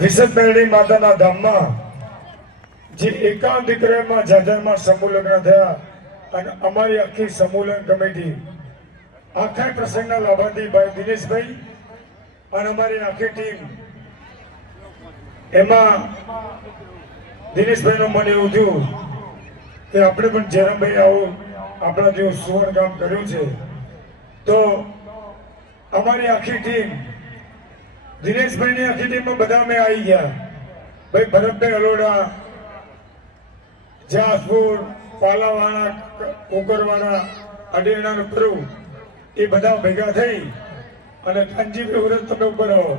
વિશદ માતાના ધામમાં જે એકાંત દીકરામાં જાજરમાં સમૂહ થયા અને અમારી આખી સમૂહ લગ્ન આખા પ્રસંગના લાભાર્થી ભાઈ દિનેશભાઈ અને અમારી આખી ટીમ, એમાં દિનેશભાઈનું મને એવું થયું કે આપણે પણ જયરામભાઈ આવું, આપણા જેવું સુવર્ણ કામ કર્યું છે. તો અમારી આખી ટીમ દિનેશભાઈની આખી ટીમમાં બધા અમે આવી ગયા. ભાઈ ભરતભાઈ અલોડા જાસપુર પાલાવાળા, કોકરવાળા અડેણાનું પ્રભુ એ બધા ભેગા થઈ અને કાનજીભાઈ ઉરત તમે ઉપર આવો.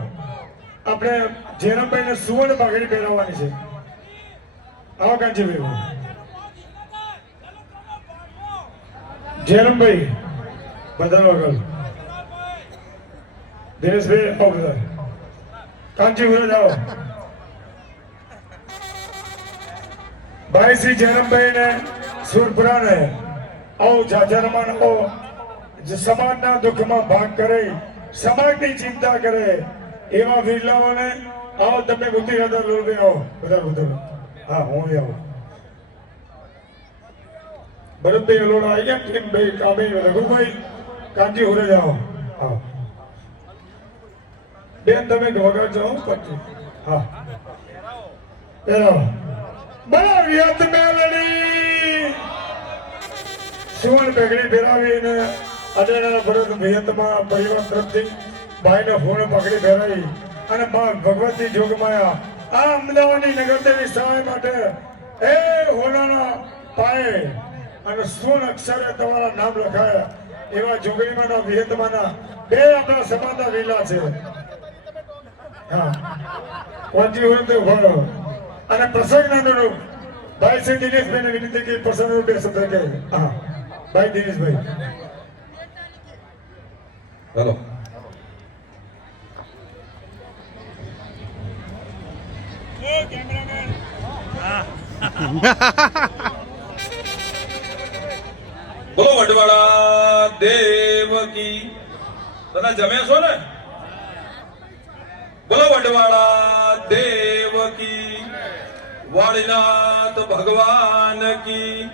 આપણે જેરામભાઈને સુવર્ણ પાઘડી પહેરાવવાની છે. આવો કાનજીભાઈ જેરમભાઈ બધા વગર દિનેશભાઈ, આવો બધા. કાંચી વિરોધ આવો ભાઈ શ્રી જયરામભાઈ ને સુરપુરા ને ઓ જાજરમાન ઓ સમાજના દુઃખમાં ભાગ કરે, સમાજની ચિંતા કરે, એવા વીરલાઓને આવો તમે બુદ્ધિ હતા લોભે આવો. બધા બધા હા, હું આવો. ભરતભાઈ અલોડા આવી ગયા કિમભાઈ કામે રઘુભાઈ. કાંજી હુરે જાઓ. આવો બેન, તમે વગાડજો પછી. હા. પહેરાવો. મેલડી. સુવર્ણ પેગડી ફેરાવીને અડેના ભરત વિહતમાં પરિવાર તરફથી ભાઈને ફોન પકડી ફેરાવી અને માં ભગવતી જોગમાયા આ અમદાવાદની નગરદેવી સહાય માટે એ હોલાના પાયે અને સુવર્ણ અક્ષરે તમારા નામ લખાયા. એવા જોગણીમાંના વિહતમાંના બે આપણા સમાજના વિલા છે. પહોંચી હોય તો ભણો અને પ્રસંગ અનુરૂપ ભાઈ શ્રી દિનેશભાઈને વિનંતી કે પ્રસંગ બે શબ્દ કહે હા. ભાઈ દિનેશભાઈ. હેલો. બોલો વડવાળા દેવ કી. બધા જમ્યા છો ને? બોલો વડવાળા દેવ કી વાળીનાથ ભગવાન કી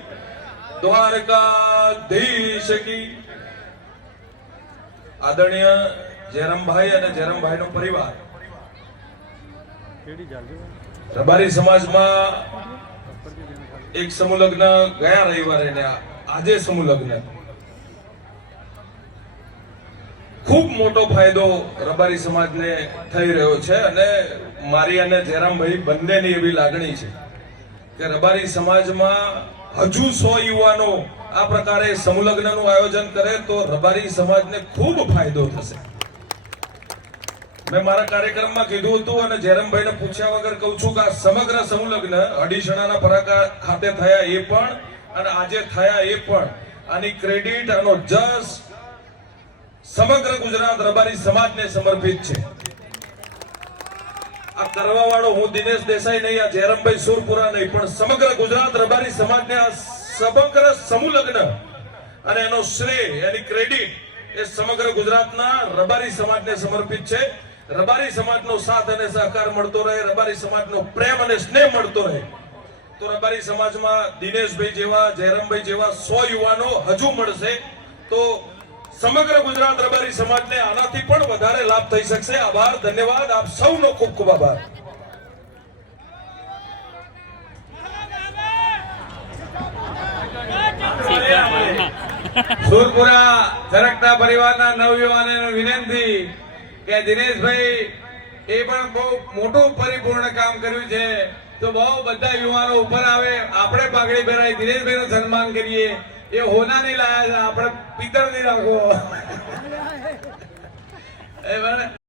દ્વારકાધીશ કી આદરણીય જયરામભાઈ અને જયરામભાઈ નો પરિવાર, રબારી સમાજમાં એક સમૂહ લગ્ન ગયા રવિવારે આજે સમૂહ લગ્ન. ખૂબ મોટો ફાયદો રબારી સમાજને થઈ રહ્યો છે અને મારી અને જયરામભાઈ બંનેની એવી લાગણી છે કે રબારી સમાજમાં હજુ સો યુવાનો આ પ્રકારે સમૂહ આયોજન કરે તો રબારી સમાજને ખૂબ ફાયદો થશે. મેં મારા કાર્યક્રમમાં કીધું હતું અને જયરામભાઈને પૂછ્યા વગર કહું છું કે આ સમગ્ર સમૂહ લગ્ન પરાકાર પરાકા ખાતે થયા એ પણ અને આજે થયા એ પણ. આની ક્રેડિટ, આનો જસ સમગ્ર ગુજરાત રબારી સમાજને સમર્પિત છે. આ કરવા વાળો હું દિનેશ દેસાઈ નહીં, આ જયરામભાઈ સુરપુરા નહીં, પણ સમગ્ર ગુજરાત રબારી સમાજને આ સમગ્ર સમૂહ અને એનો શ્રેય, એની ક્રેડિટ એ સમગ્ર ગુજરાતના રબારી સમાજને સમર્પિત છે. રબારી સમાજનો સાથ અને સહકાર મળતો રહે, રબારી સમાજનો પ્રેમ અને સ્નેહ મળતો રહે. તો રબારી સમાજમાં દિનેશભાઈ જેવા, જયરામભાઈ જેવા સો યુવાનો હજુ મળશે. તો સમગ્ર ગુજરાત રબારી સમાજને આનાથી પણ વધારે લાભ થઈ શકશે. આભાર, ધન્યવાદ. આપ સૌનો ખૂબ ખૂબ આભાર. સુરપુરા સરકતા પરિવારના નવયુવાનોને વિનંતી કે દિનેશભાઈ એ પણ બહુ મોટું પરિપૂર્ણ કામ કર્યું છે. તો બહુ બધા યુવાનો ઉપર આવે. આપણે પાઘડી પહેરાય દિનેશભાઈ નું સન્માન કરીએ. એ હોના નહીં લાયા આપણે પિત્તળ નહીં રાખવો એ બરાબર